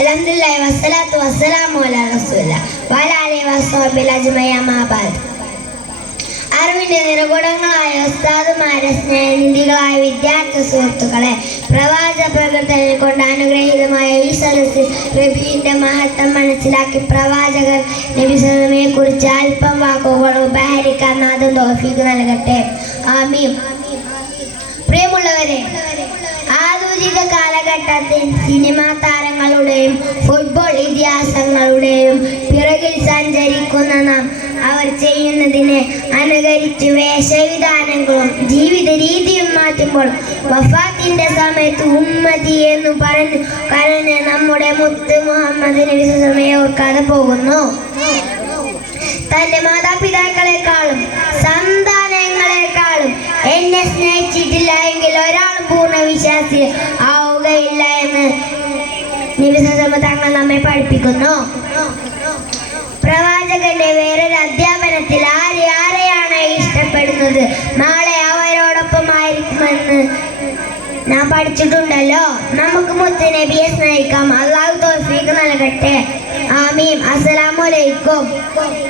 അൽഹംദുലില്ലാഹി വസ്സലാത്തു വസ്സലാമു അലാ റസൂലില്ലാ വഅലാ ആലിഹി വസ്സഹ്ബിഹി അജ്മഈൻ അമ്മാ ബഅദ്. അറിവിന്റെ നിറകുടങ്ങളായ ഉസ്താദുമാരെ, സ്നേഹനിധികളായ വിദ്യാർത്ഥി സുഹൃത്തുക്കളെ, പ്രവാചക പ്രകൃതനെ കൊണ്ട് അനുഗ്രഹീതമായ ഈ സദസ്സിൽ നബിയുടെ മഹത്വം മനസ്സിലാക്കി പ്രവാചകൻ നബി സല്ലല്ലാഹുവിനെ കുറിച്ച് അല്പം വാക്കുകൾ ഉപഹരിക്കാൻ നാഥൻ തൗഫീഖ് നൽകട്ടെ. ആമീൻ. പ്രിയമുള്ളവരെ, ആധുനിക കാലഘട്ടത്തിൽ സിനിമാ താരങ്ങളുടെയും ഫുട്ബോൾ ഇതിഹാസങ്ങളുടെയും പിറകിൽ സഞ്ചരിക്കുന്ന നാം അവർ ചെയ്യുന്നതിനെ അനുകരിച്ച് വേഷവിധാനങ്ങളും ജീവിത രീതിയും മാറ്റുമ്പോൾ വഫാത്തിന്റെ സമയത്ത് ഉമ്മതി എന്ന് പറഞ്ഞു കരഞ്ഞ നമ്മുടെ മുത്ത് മുഹമ്മദ് നബി സമയം ഓർക്കാതെ പോകുന്നു. തന്റെ മാതാപിതാക്കളെക്കാളും സന്താനങ്ങളെക്കാളും എന്നെ സ്നേഹിച്ചിട്ടില്ല എങ്കിൽ ഒരാളും പൂർണ്ണ വിശ്വാസി ആവുകയില്ല എന്ന് നബി തങ്ങൾ നമ്മെ പഠിപ്പിക്കുന്നു. പ്രവാചകന്റെ വേറൊരു അധ്യാപനത്തിൽ ആരെയാണ് ഇഷ്ടപ്പെടുന്നത് നാളെ അവരോടൊപ്പം ആയിരിക്കുമെന്ന് നാം പഠിച്ചിട്ടുണ്ടല്ലോ. നമുക്ക് മുത്ത് നബിയെ സ്നേഹിക്കാം. അല്ലാഹു തൗഫീഖ് നൽകട്ടെ. ആമീൻ. അസ്സലാമു അലൈക്കും.